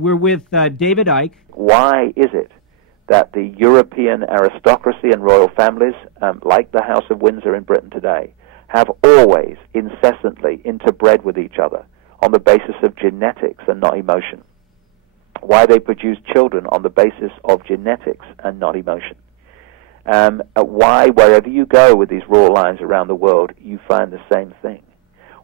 We're with David Icke. Why is it that the European aristocracy and royal families, like the House of Windsor in Britain today, have always incessantly interbred with each other on the basis of genetics and not emotion? Why they produce children on the basis of genetics and not emotion? Why, wherever you go with these royal lines around the world, you find the same thing?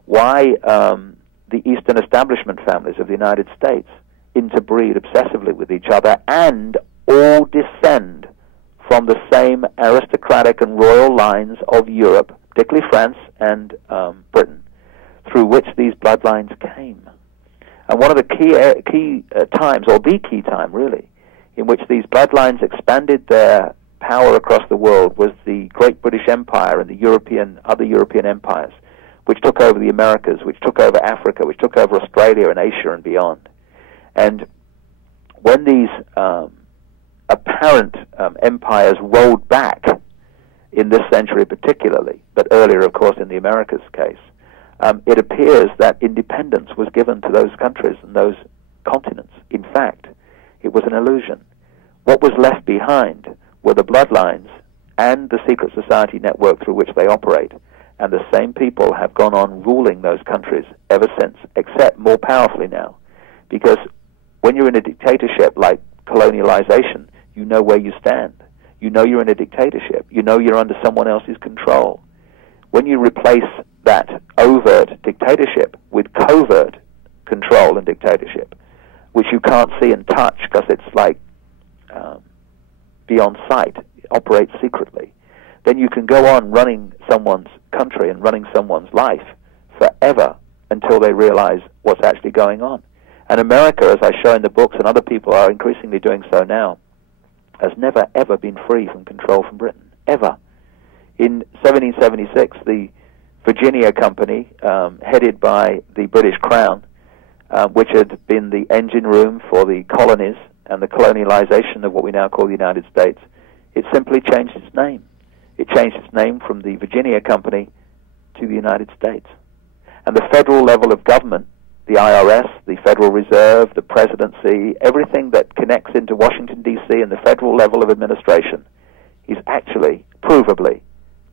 Why the Eastern establishment families of the United States interbreed obsessively with each other and all descend from the same aristocratic and royal lines of Europe, particularly France and Britain, through which these bloodlines came. And one of the key times, or the key time really, in which these bloodlines expanded their power across the world was the Great British Empire and the other European empires, which took over the Americas, which took over Africa, which took over Australia and Asia and beyond. And when these apparent empires rolled back, in this century particularly, but earlier, of course, in the Americas case, it appears that independence was given to those countries and those continents. In fact, it was an illusion. What was left behind were the bloodlines and the secret society network through which they operate. And the same people have gone on ruling those countries ever since, except more powerfully now. Because when you're in a dictatorship like colonialization, you know where you stand. You know you're in a dictatorship. You know you're under someone else's control. When you replace that overt dictatorship with covert control and dictatorship, which you can't see and touch because it's like beyond sight, it operates secretly, then you can go on running someone's country and running someone's life forever until they realize what's actually going on. And America, as I show in the books, and other people are increasingly doing so now, has never, ever been free from control from Britain, ever. In 1776, the Virginia Company, headed by the British Crown, which had been the engine room for the colonies and the colonialization of what we now call the United States, it simply changed its name. It changed its name from the Virginia Company to the United States. And the federal level of government, the IRS, the Federal Reserve, the presidency, everything that connects into Washington, D.C. and the federal level of administration is actually, provably,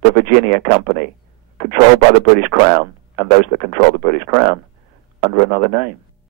the Virginia Company, controlled by the British Crown and those that control the British Crown under another name.